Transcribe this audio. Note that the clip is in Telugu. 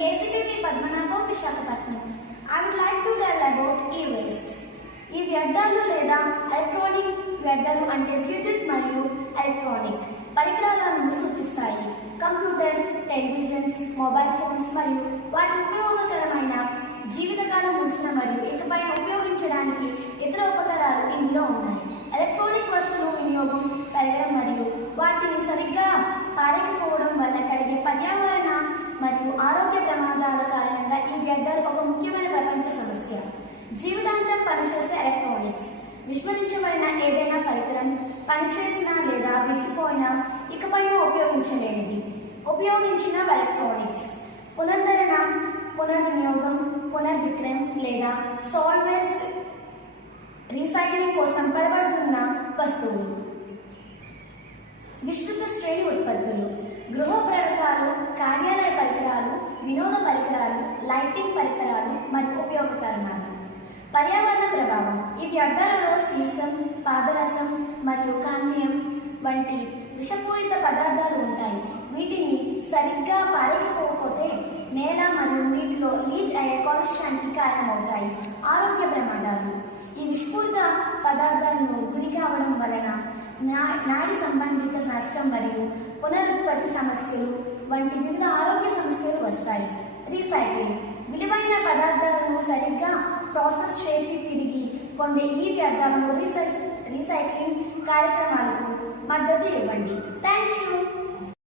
KCPP Padmanabham, Visakhapatnam. I would like to tell about e-waste. ఈ వ్యర్థాలు లేదా ఎలక్ట్రానిక్ వ్యర్థాలు అంటే విద్యుత్ మరియు ఎలక్ట్రానిక్ పరికరాలను సూచిస్తాయి. కంప్యూటర్, టెలివిజన్స్, మొబైల్ ఫోన్స్ మరియు వాటి ఉపయోగకరమైన జీవితకాలం ముగిసిన మరియు ఇకపై ఉపయోగించడానికి ఇతర ఉపకరణాలు ఇందులో ఉన్నాయి. ఎలక్ట్రానిక్ వస్తువుల వినియోగం పెరగడం మరియు వాటిని సరిగ్గా పారకపోవడం వల్ల కలిగే పర్యావరణ మరియు ఆరోగ్య ప్రమాదాల కారణంగా ఈ వ్యర్థాలు ఒక ముఖ్యమైన ప్రపంచ సమస్య. జీవితాంతం పనిచేసే ఎలక్ట్రానిక్స్ విస్మరించబడిన ఏదైనా పరికరం పనిచేసినా లేదా విడిపోయినా ఇకపైన ఉపయోగించలేనిది. ఉపయోగించిన ఎలక్ట్రానిక్స్ పునరుద్ధరణ, పునర్వినియోగం, పునర్విక్రయం లేదా సాల్వేజ్ రీసైక్లింగ్ కోసం పరబడుతున్న వస్తువులు. విస్తృత శ్రేణి ఉత్పత్తులు: గృహోపకరణాలు, కార్యాలయ పరికరాలు, వినోద పరికరాలు, లైటింగ్ పరికరాలు మరియు ఉపయోగకరణాలు. పర్యావరణ ప్రభావం: ఈ వ్యర్థాలలో సీసం, పాదరసం మరియు కాన్యం వంటి విషపూరిత పదార్థాలు ఉంటాయి. వీటిని సరిగ్గా పారకపోతే నేల మరియు నీటిలో లీచ్ అయ్యే కాలుష్యానికి కారణమవుతాయి. ఆరోగ్య ప్రమాదాలు: ఈ విషపూరిత పదార్థాలను గురి కావడం వలన నాడి సంబంధిత నష్టం మరియు పునరుత్పత్తి సమస్యలు వంటి వివిధ ఆరోగ్య సమస్యలు వస్తాయి. రీసైక్లింగ్: విలువైన పదార్థాలను సరిగ్గా ప్రాసెస్ చేసి తిరిగి పొందే ఈ వ్యర్థాలను రీసైక్లింగ్ కార్యక్రమాలకు మద్దతు ఇవ్వండి. Thank you.